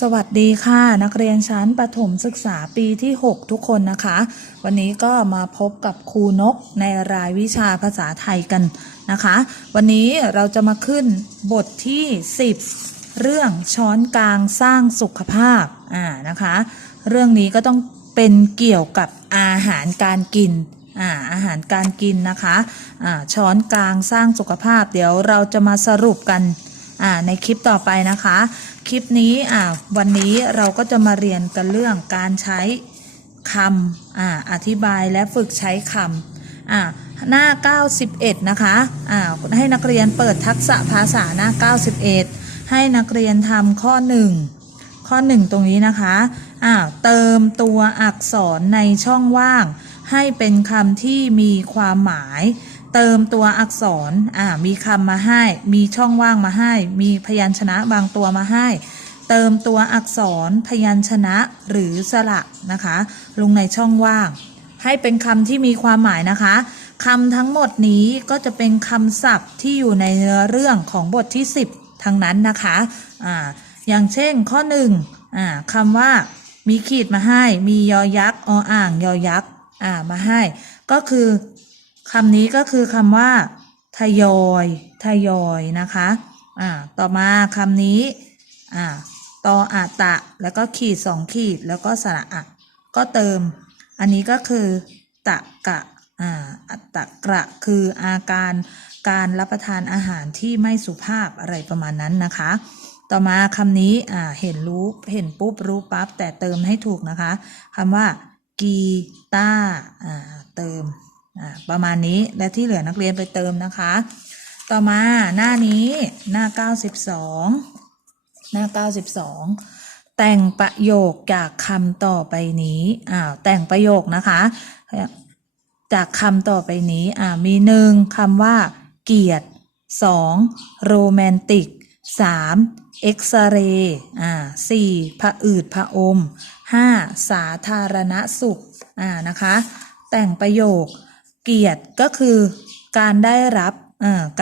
สวัสดีค่ะนักเรียนชั้นประถมศึกษาปีที่ 6 ทุกคนนะคะ วันนี้ก็มาพบกับครูนกในรายวิชาภาษาไทยกันนะคะ วันนี้เราจะมาขึ้นบทที่ 10 เรื่องช้อนกลางสร้างสุขภาพอ่านะคะ เรื่องนี้ก็ต้องเป็นเกี่ยวกับอาหารการกินอ่าอาหารการกินนะคะอ่าช้อนกลางสร้างสุขภาพ เดี๋ยวเราจะมาสรุปกันอ่าในคลิปต่อไปนะคะ คลิปนี้อ่าวันนี้เราก็จะมาเรียนกันเรื่องการใช้คำอ่าอธิบายและฝึกใช้คำอ่าหน้า 91 นะคะอ่าให้นักเรียนเปิดทักษะภาษาหน้า 91 ให้นักเรียนทำข้อ 1 ข้อ 1 ตรงนี้นะคะอ่าเติมตัวอักษรในช่องว่าง ให้เป็นคำที่มีความหมาย เติมตัวอักษร อ่า มีคำมาให้ มีช่องว่างมาให้ มีพยัญชนะบางตัวมาให้ เติมตัวอักษรพยัญชนะหรือสระนะคะ ลงในช่องว่าง ให้เป็นคำที่มีความหมายนะคะคำทั้งหมดนี้ก็จะเป็นคำศัพท์ที่อยู่ในเนื้อเรื่องของบทที่ 10 ทั้งนั้นนะคะ อ่า อย่างเช่นข้อหนึ่งอ่าคำว่ามีขีดมาให้ มียอยักษ์ออ่างยอยักษ์อ่ามาให้ ก็คือ คำนี้ก็คือคำว่า ทยอยทยอยนะคะอ่าต่อมาคำนี้อ่าตออาตะ แล้วก็ขีดสองขีดแล้วก็สระอะก็เติม อันนี้ก็คือ ตะกะอ่าอัตะกระคืออาการการรับประทานอาหารที่ไม่สุภาพอะไรประมาณนั้นนะคะ ต่อมาคำนี้อ่าเห็นรู้เห็นปุ๊บรู้ปั๊บแต่เติมให้ถูกนะคะคำว่า กีตาอ่าเติม ประมาณนี้และที่เหลือนักเรียนไปเติมนะคะ ต่อมาหน้านี้หน้า 92 หน้า 92 แต่งประโยคจากคำต่อไปนี้อ้าวแต่งประโยคนะคะ จากคำต่อไปนี้อ่ามีหนึ่งคำว่า เกียรติสองโรแมนติกสามเอ็กซเรย์อ่าสี่ผะอืดผะอมห้าสาธารณสุขอ่านะคะ แต่งประโยค เกียรติก็คือการได้รับ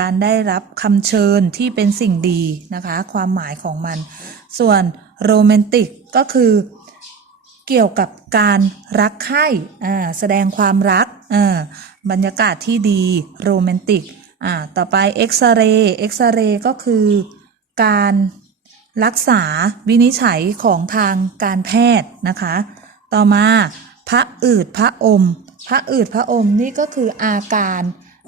การได้รับคำเชิญที่เป็นสิ่งดีนะคะ ความหมายของมัน ส่วนโรแมนติกก็คือเกี่ยวกับการรักใคร่แสดงความรักบรรยากาศที่ดีโรแมนติกต่อไปเอ็กซเรย์เอ็กซเรย์ก็คือการรักษาวินิจฉัยของทางการแพทย์นะคะ ต่อมาพระอืดพระอม พระอืดพระอมนี่ก็คืออาการ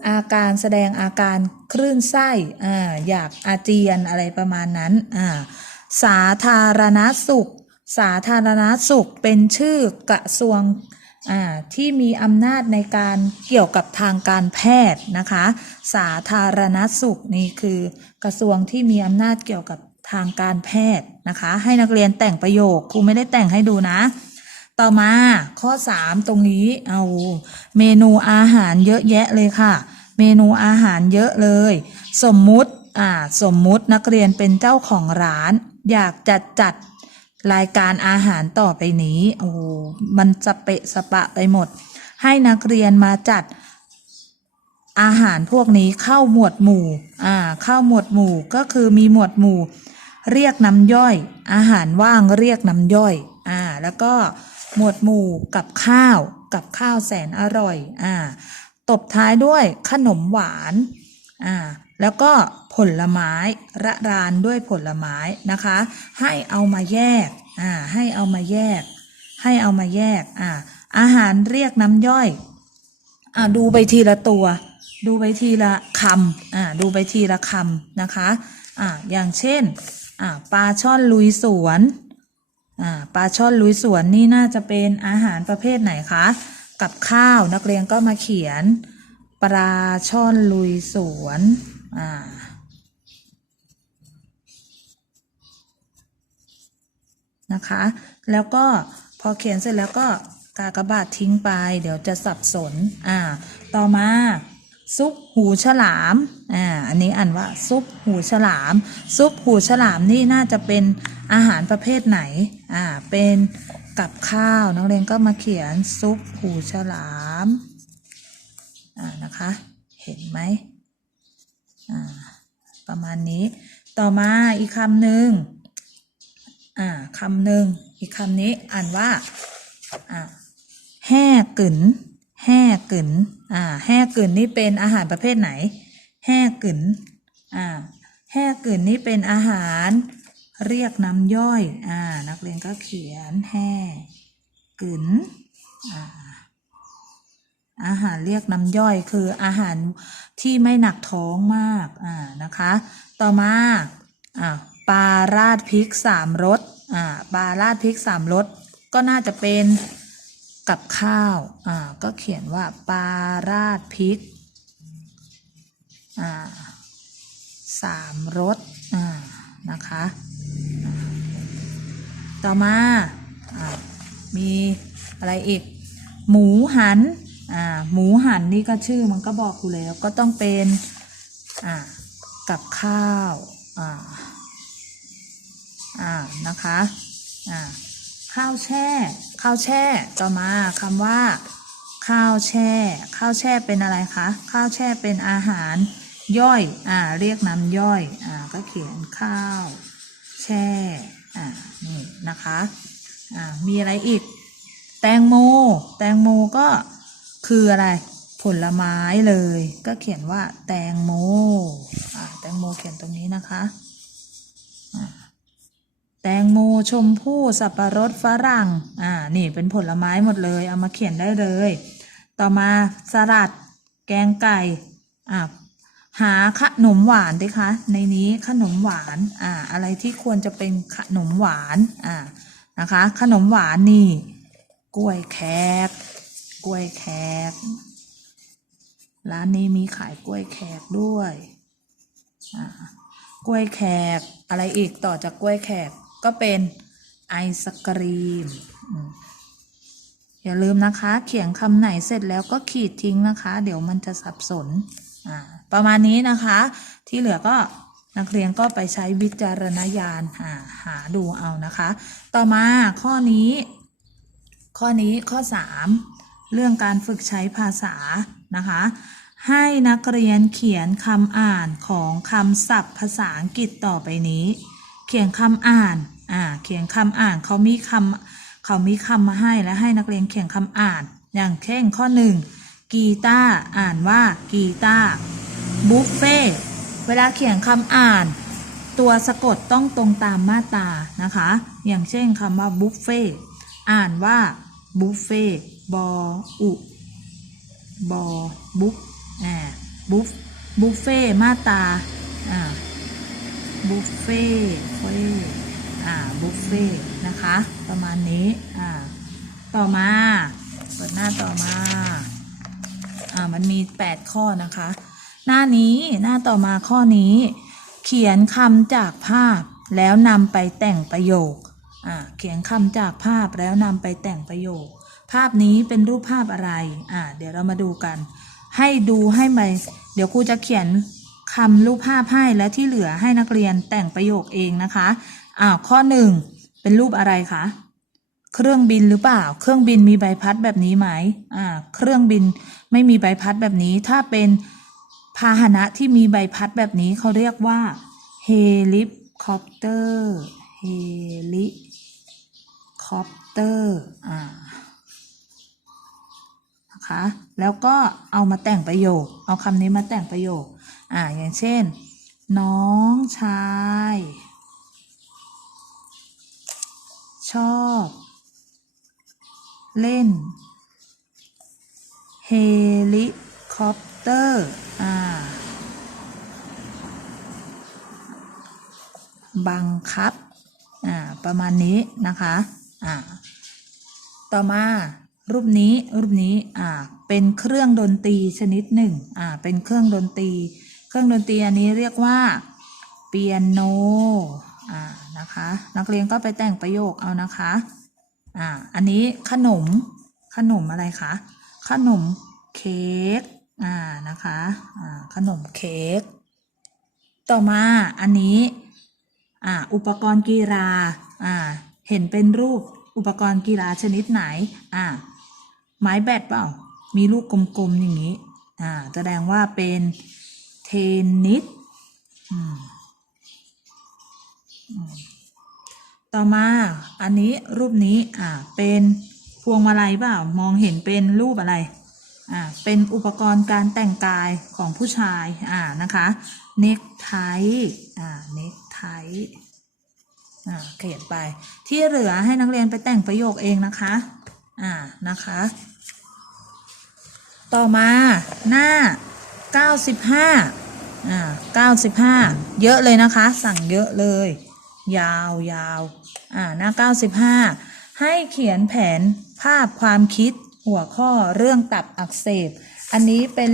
อาการแสดงอาการคลื่นไส้อ่าอยากอาเจียนอะไรประมาณนั้นอ่าสาธารณสุข สาธารณสุขเป็นชื่อกระทรวงอ่าที่มีอำนาจในการเกี่ยวกับทางการแพทย์นะคะ สาธารณสุขนี่คือกระทรวงที่มีอำนาจเกี่ยวกับทางการแพทย์นะคะ ให้นักเรียนแต่งประโยคครูไม่ได้แต่งให้ดูนะ ต่อมาข้อ 3 ตรงนี้เอาเมนูอาหารเยอะแยะเลยค่ะ เมนูอาหารเยอะเลย สมมุติอ่าสมมุตินักเรียนเป็นเจ้าของร้าน อยากจัดจัดรายการอาหารต่อไปนี้โอ้มันสเปะสปะไปหมด ให้นักเรียนมาจัดอาหารพวกนี้เข้าหมวดหมู่อ่าเข้าหมวดหมู่ก็คือมีหมวดหมู่ เรียกน้ำย่อย อาหารว่างเรียกน้ำย่อยอ่าแล้วก็ หมวดหมู่กับข้าวกับข้าวแสนอร่อยอ่าตบท้ายด้วยขนมหวานอ่าแล้วก็ผลไม้ระรานด้วยผลไม้นะคะ ให้เอามาแยกอ่าให้เอามาแยก ให้เอามาแยกอ่าอาหารเรียกน้ำย่อยอ่าดูไปทีละตัว ดูไปทีละคำอ่าดูไปทีละคำนะคะอ่าอย่างเช่นอ่าปลาช่อนลุยสวน อ่าปลาช่อนลุยสวนนี่น่าจะเป็นอาหารประเภทไหนคะ กับข้าวนักเรียนก็มาเขียน ปลาช่อนลุยสวนอ่านะคะ แล้วก็พอเขียนเสร็จแล้วก็กากบาททิ้งไป เดี๋ยวจะสับสน อ่า ต่อมา ซุปหูฉลาม อ่า อันนี้อ่านว่าซุปหูฉลาม ซุปหูฉลามนี่น่าจะเป็นอาหารประเภทไหน อ่า เป็นกับข้าวนักเรียนก็มาเขียนซุปหูฉลาม อ่า นะคะ เห็นไหมอ่า ประมาณนี้ ต่อมาอีกคำหนึ่งอ่าคำหนึ่งอีกคำนี้อ่านว่า อ่าแห่กึ๋น แห่กึ๋นอ่าแห่กึ๋นนี่เป็นอาหารประเภทไหน แห่กึ๋นอ่าแห่กึ๋นนี่เป็นอาหารเรียกน้ำย่อยอ่านักเรียนก็เขียนแห่กึ๋นอ่าอาหารเรียกน้ำย่อยคืออาหารที่ไม่หนักท้องมากอ่านะคะ ต่อมาอ่าปลาราดพริกสามรสอ่าปลาราดพริกสามรสก็น่าจะเป็น กับข้าว อ่า ก็เขียนว่าปลาราดพริก อ่าสามรส อ่า นะคะ ต่อมา อ่า มีอะไรอีก หมูหัน อ่า หมูหันนี่ก็ชื่อมันก็บอกอยู่แล้วก็ต้องเป็น อ่า กับข้าว อ่า อ่า นะคะ อ่า ข้าวแช่ ข้าวแช่ต่อมาคำว่า ข้าวแช่ ข้าวแช่เป็นอะไรคะ ข้าวแช่เป็นอาหารย่อย อ่า เรียกน้ำย่อย อ่า ก็เขียนข้าว แช่ อ่า นี่นะคะ อ่า มีอะไรอีก แตงโม แตงโมก็คืออะไร ผลไม้เลย ก็เขียนว่าแตงโม อ่า แตงโมเขียนตรงนี้นะคะ อ่า ตงโมชมพู่สับปะรดฝรั่ง อ่า นี่เป็นผลไม้หมดเลย เอามาเขียนได้เลย ต่อมาสลัด แกงไก่ อ่าหาขนมหวานดิคะ ในนี้ขนมหวาน อ่า อะไรที่ควรจะเป็นขนมหวาน อ่า นะคะ ขนมหวานนี่ กล้วยแขก กล้วยแขก ร้านนี้มีขายกล้วยแขกด้วย อ่า กล้วยแขก อะไรอีกต่อจากกล้วยแขก ก็เป็นไอศกรีม อย่าลืมนะคะ เขียนคำไหนเสร็จแล้วก็ขีดทิ้งนะคะ เดี๋ยวมันจะสับสน ประมาณนี้นะคะ ที่เหลือก็นักเรียนก็ไปใช้วิจารณญาณหาหาดูเอานะคะ ต่อมาข้อนี้ ข้อนี้ข้อ 3 เรื่องการฝึกใช้ภาษานะคะ ให้นักเรียนเขียนคำอ่านของคำศัพท์ภาษาอังกฤษต่อไปนี้ เขียนคำอ่านอ่าเขียนคำอ่านเขามีคำเขามีคำมาให้และให้นักเรียนเขียนคำอ่าน อย่างเช่นข้อ1กีตาร์อ่านว่ากีตาร์บุฟเฟ่เวลาเขียนคำอ่าน ตัวสะกดต้องตรงตามมาตานะคะ อย่างเช่นคำว่าบุฟเฟ่อ่านว่าบุฟเฟ่บออุบอบุฟอ่าบุฟบุฟเฟ่มาตาอ่า บุฟเฟ่เฟ่อ่าบุฟเฟ่นะคะ ประมาณนี้อ่าต่อมาเปิดหน้าต่อมาอ่ามันมี 8 ข้อนะคะ หน้านี้หน้าต่อมาข้อนี้ เขียนคำจากภาพแล้วนำไปแต่งประโยคอ่าเขียนคำจากภาพแล้วนำไปแต่งประโยค ภาพนี้เป็นรูปภาพอะไรอ่าเดี๋ยวเรามาดูกัน ให้ดูให้ไปเดี๋ยวครูจะเขียน คำรูปภาพให้และที่เหลือให้นักเรียนแต่งประโยคเองนะคะอ้าวข้อหนึ่งเป็นรูปอะไรคะเครื่องบินหรือเปล่า เครื่องบินมีใบพัดแบบนี้ไหมอ่า เครื่องบินไม่มีใบพัดแบบนี้ ถ้าเป็นพาหนะที่มีใบพัดแบบนี้เขาเรียกว่าเฮลิคอปเตอร์ เฮลิคอปเตอร์ อ่า นะคะ แล้วก็เอามาแต่งประโยค เอาคำนี้มาแต่งประโยค อ่า อย่างเช่น น้องชาย ชอบ เล่น เฮลิคอปเตอร์ อ่า บังคับ อ่า ประมาณนี้นะคะ อ่า ต่อมา รูปนี้รูปนี้อ่าเป็นเครื่องดนตรีชนิดหนึ่งอ่าเป็นเครื่องดนตรี เครื่องดนตรีอันนี้เรียกว่าเปียโนอ่านะคะนักเรียนก็ไปแต่งประโยคเอานะคะอ่าอันนี้ขนมขนมอะไรคะขนมเค้กอ่านะคะอ่าขนมเค้กต่อมาอันนี้อ่าอุปกรณ์กีฬาอ่าเห็นเป็นรูปอุปกรณ์กีฬาชนิดไหนอ่า ไม้แบดเปล่า มีลูกกลมๆอย่างนี้ อ่า แสดงว่าเป็นเทนนิสอืมต่อมา อันนี้รูปนี้ อ่า เป็นพวงมาลัยเปล่า มองเห็นเป็นรูปอะไร อ่า เป็นอุปกรณ์การแต่งกายของผู้ชาย อ่า นะคะ เนคไท อ่า เนคไทอ่าเขียนไปที่เหลือให้นักเรียนไปแต่งประโยคเองนะคะ อ่านะคะ ต่อมาหน้า 95 อ่า 95 เยอะเลยนะคะ สั่งเยอะเลย ยาวยาวอ่าหน้า 95 ให้เขียนแผนภาพความคิดหัวข้อเรื่องตับอักเสบ อันนี้เป็น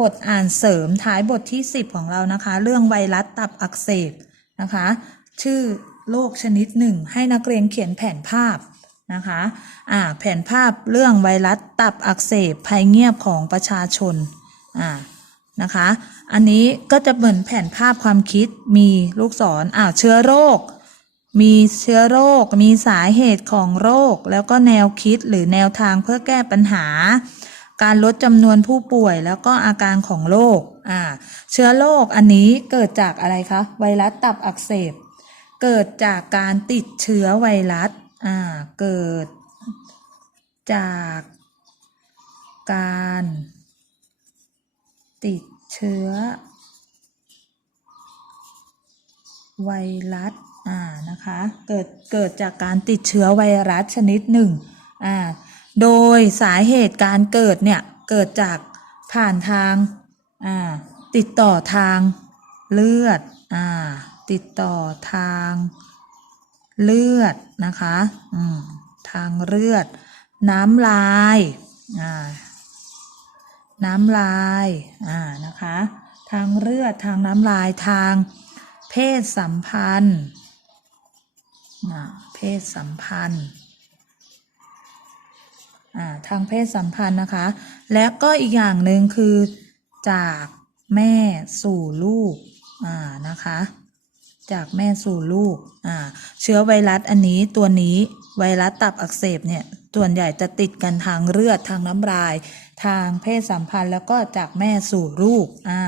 บทอ่านเสริมท้ายบทที่ 10 ของเรานะคะ เรื่องไวรัสตับอักเสบนะคะ ชื่อโรคชนิดหนึ่ง ให้นักเรียนเขียนแผนภาพ นะคะอ่าแผนภาพเรื่องไวรัสตับอักเสบภัยเงียบของประชาชนอ่านะคะอันนี้ก็จะเหมือนแผนภาพความคิดมีลูกศรอ่าเชื้อโรค มีเชื้อโรค มีสาเหตุของโรค แล้วก็แนวคิดหรือแนวทางเพื่อแก้ปัญหา การลดจำนวนผู้ป่วยแล้วก็อาการของโรคอ่าเชื้อโรคอันนี้เกิดจากอะไรคะไวรัสตับอักเสบ เกิดจากการติดเชื้อไวรัส อ่า เกิด จากการ ติดเชื้อ ไวรัส อ่า นะคะ เกิด เกิดจากการติดเชื้อไวรัสชนิดหนึ่ง อ่า โดยสาเหตุการเกิดเนี่ย เกิดจากผ่านทาง อ่า ติดต่อทางเลือด อ่า ติดต่อทาง เลือดนะคะอืมทางเลือด น้ำลายอ่าน้ำลายอ่านะคะ ทางเลือดทางน้ำลายทางเพศสัมพันธ์อ่าเพศสัมพันธ์อ่าทางเพศสัมพันธ์นะคะ และก็อีกอย่างหนึ่งคือจากแม่สู่ลูกอ่านะคะ จากแม่สู่ลูกอ่าเชื้อไวรัสอันนี้ตัวนี้ไวรัสตับอักเสบเนี่ยส่วนใหญ่จะติดกันทางเลือดทางน้ำลาย ทางเพศสัมพันธ์แล้วก็จากแม่สู่ลูกอ่า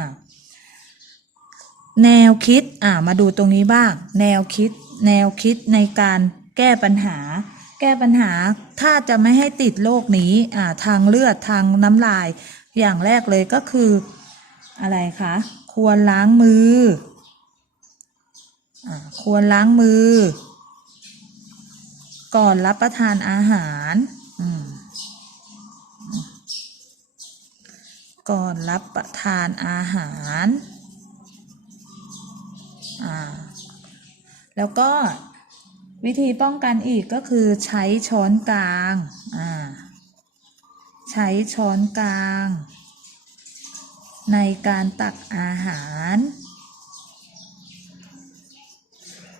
แนวคิดอ่ามาดูตรงนี้บ้าง แนวคิด แนวคิดในการแก้ปัญหา แก้ปัญหาถ้าจะไม่ให้ติดโรคนี้อ่าทางเลือดทางน้ำลาย อย่างแรกเลยก็คือ อะไรคะ ควรล้างมือ ควรล้างมือ ก่อนรับประทานอาหารก่อนรับประทานอาหารอ่าแล้วก็วิธีป้องกันอีกก็คือใช้ช้อนกลางอ่าใช้ช้อนกลาง ในการตักอาหาร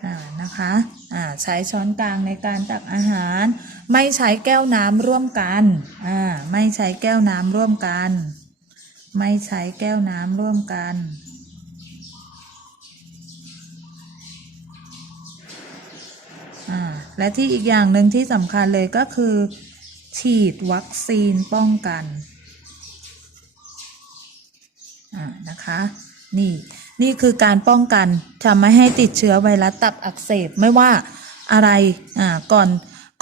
อ่า นะคะอ่าใช้ช้อนกลางในการตักอาหาร ไม่ใช้แก้วน้ำร่วมกันอ่าไม่ใช้แก้วน้ำร่วมกัน ไม่ใช้แก้วน้ำร่วมกันและที่อีกอย่างหนึ่งที่สำคัญเลยก็คือ ฉีดวัคซีนป้องกันอ่านะคะ นี่ นี่คือการป้องกันจะไม่ให้ติดเชื้อไวรัสตับอักเสบไม่ว่าอะไรอ่าก่อน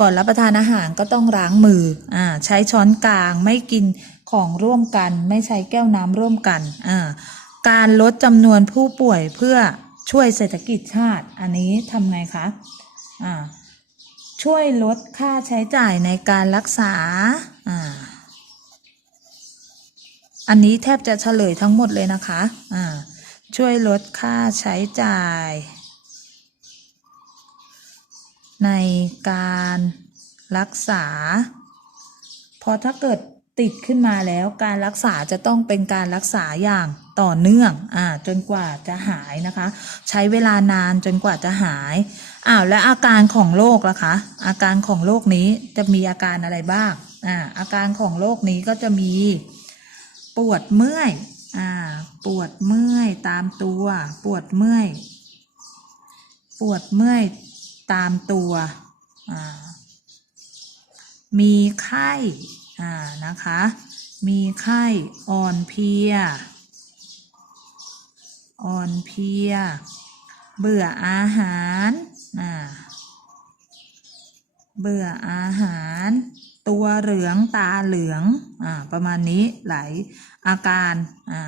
ก่อนรับประทานอาหารก็ต้องล้างมืออ่าใช้ช้อนกลางไม่กินของร่วมกัน ไม่ใช้แก้วน้ำร่วมกันอ่าการลดจำนวนผู้ป่วยเพื่อช่วยเศรษฐกิจชาติ อันนี้ทำไงคะอ่าช่วยลดค่าใช้จ่ายในการรักษาอ่าอันนี้แทบจะเฉลยทั้งหมดเลยนะคะอ่า ช่วยลดค่าใช้จ่าย ในการรักษาเพราะถ้าเกิดติดขึ้นมาแล้วการรักษาจะต้องเป็นการรักษาอย่างต่อเนื่องอ่าจนกว่าจะหายนะคะ ใช้เวลานานจนกว่าจะหายอ้าวและอาการของโรคล่ะคะ อาการของโรคนี้จะมีอาการอะไรบ้างอ่าอาการของโรคนี้ก็จะมีปวดเมื่อย อ่า ปวดเมื่อยตามตัว ปวดเมื่อย ปวดเมื่อยตามตัว อ่า มีไข้ อ่า นะคะ มีไข้อ่อนเพลีย อ่อนเพลีย เบื่ออาหาร อ่า เบื่ออาหาร ตัวเหลืองตาเหลือง อ่า ประมาณนี้หลาย อาการ อ่า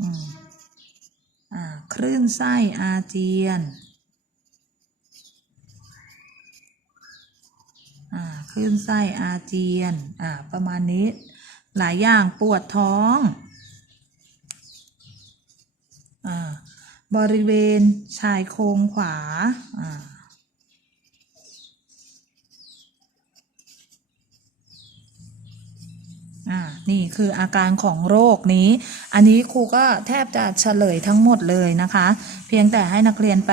อืมอ่าคลื่นไส้อาเจียน อ่าคลื่นไส้อาเจียน อ่า ประมาณนี้ หลายอย่างปวดท้อง อ่า บริเวณชายโครงขวา อ่า อ่านี่คืออาการของโรคนี้ อันนี้ครูก็แทบจะเฉลยทั้งหมดเลยนะคะ เพียงแต่ให้นักเรียนไป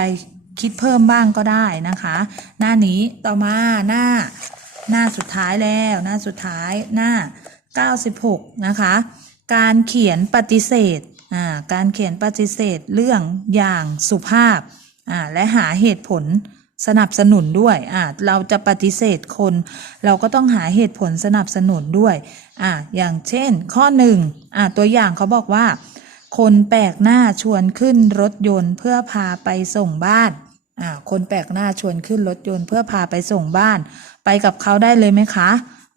คิดเพิ่มบ้างก็ได้นะคะ หน้านี้ต่อมาหน้า หน้าสุดท้ายแล้ว หน้าสุดท้ายหน้า 96 นะคะ การเขียนปฏิเสธอ่าการเขียนปฏิเสธเรื่องอย่างสุภาพอ่าและหาเหตุผล สนับสนุนด้วยอ่าเราจะปฏิเสธคน เราก็ต้องหาเหตุผลสนับสนุนด้วยอ่าอย่างเช่น ข้อหนึ่งอ่าตัวอย่างเขาบอกว่า คนแปลกหน้าชวนขึ้นรถยนต์เพื่อพาไปส่งบ้านอ่าคนแปลกหน้าชวนขึ้นรถยนต์เพื่อพาไปส่งบ้าน ไปกับเขาได้เลยไหมคะ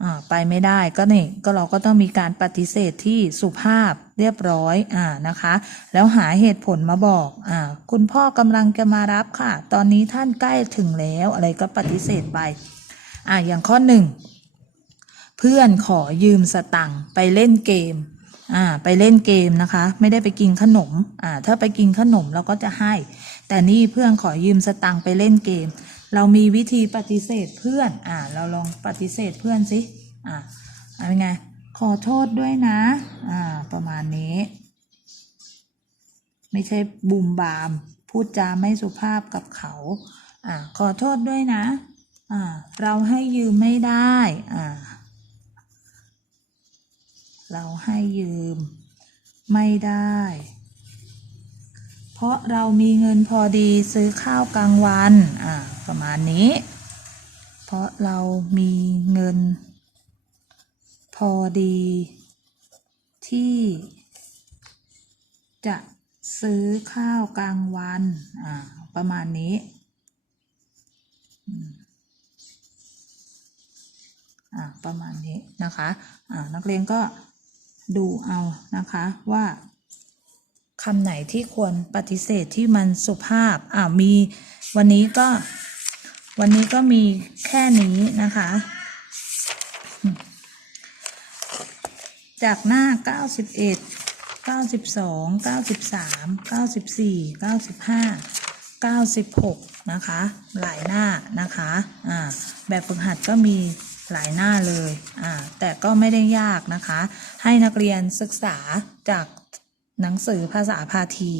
อ่าไปไม่ได้ก็นี่ก็เราก็ต้องมีการปฏิเสธที่สุภาพ เรียบร้อยอ่านะคะ แล้วหาเหตุผลมาบอกอ่าคุณพ่อกำลังจะมารับค่ะ ตอนนี้ท่านใกล้ถึงแล้วอะไรก็ปฏิเสธไปอ่าอย่างข้อหนึ่งเพื่อนขอยืมสตังค์ไปเล่นเกมอ่าไปเล่นเกมนะคะ ไม่ได้ไปกินขนมอ่าถ้าไปกินขนมเราก็จะให้ แต่นี่เพื่อนขอยืมสตังค์ไปเล่นเกม เรามีวิธีปฏิเสธเพื่อนอ่าเราลองปฏิเสธเพื่อนสิอ่าอ่าเป็นไง ขอโทษด้วยนะ อ่า ประมาณนี้ ไม่ใช่บูมบาม พูดจาไม่สุภาพกับเขา อ่า ขอโทษด้วยนะ อ่า เราให้ยืมไม่ได้ อ่า เราให้ยืม ไม่ได้ เพราะเรามีเงินพอดีซื้อข้าวกลางวัน อ่า ประมาณนี้ เพราะเรามีเงิน พอดี ที่ จะซื้อข้าวกลางวันอ่าประมาณนี้อ่าประมาณนี้นะคะอ่านักเรียนก็ดูเอานะคะว่าคำไหนที่ควรปฏิเสธที่มันสุภาพอ่ามีวันนี้ก็วันนี้ก็มีแค่นี้นะคะ จากหน้า 91 92 93 94 95 96 นะคะ หลายหน้านะคะอ่าแบบฝึกหัดก็มีหลายหน้าเลยอ่าแต่ก็ไม่ได้ยากนะคะ ให้นักเรียนศึกษาจากหนังสือภาษาพาที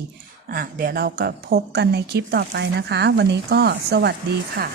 อ่าเดี๋ยวเราก็พบกันในคลิปต่อไปนะคะ วันนี้ก็สวัสดีค่ะ